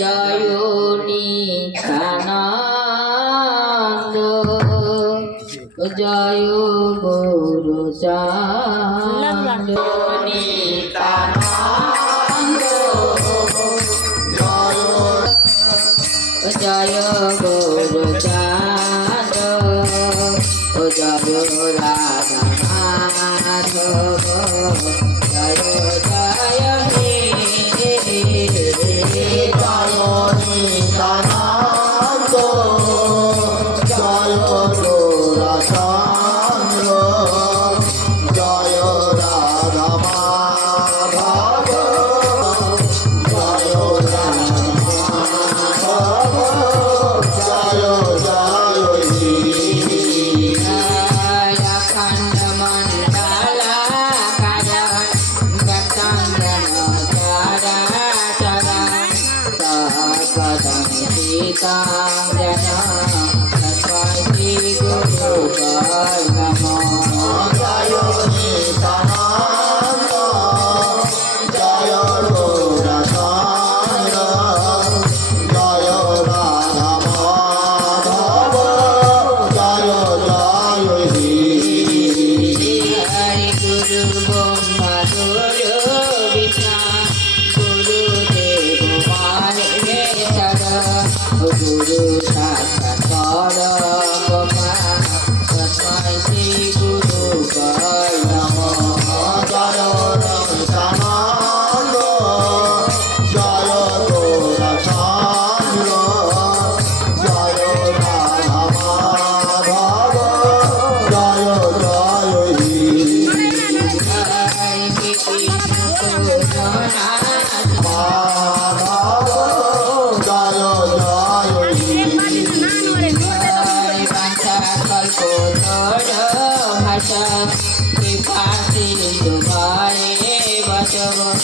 জয় নিত্যানন্দ জয় গৌর চান্দ। নিত্যানন্দ জয় গৌর চান্দ। জয় রাধা মাধব জয় Oh. पिता नमः Thank you.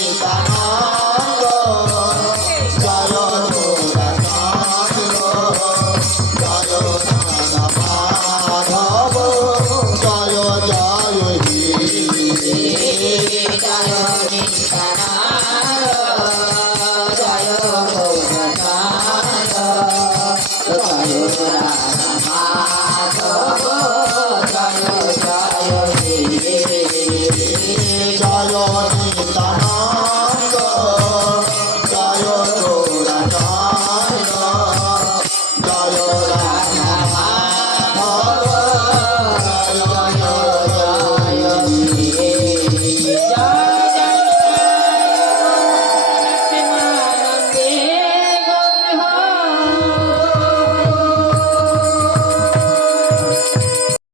me.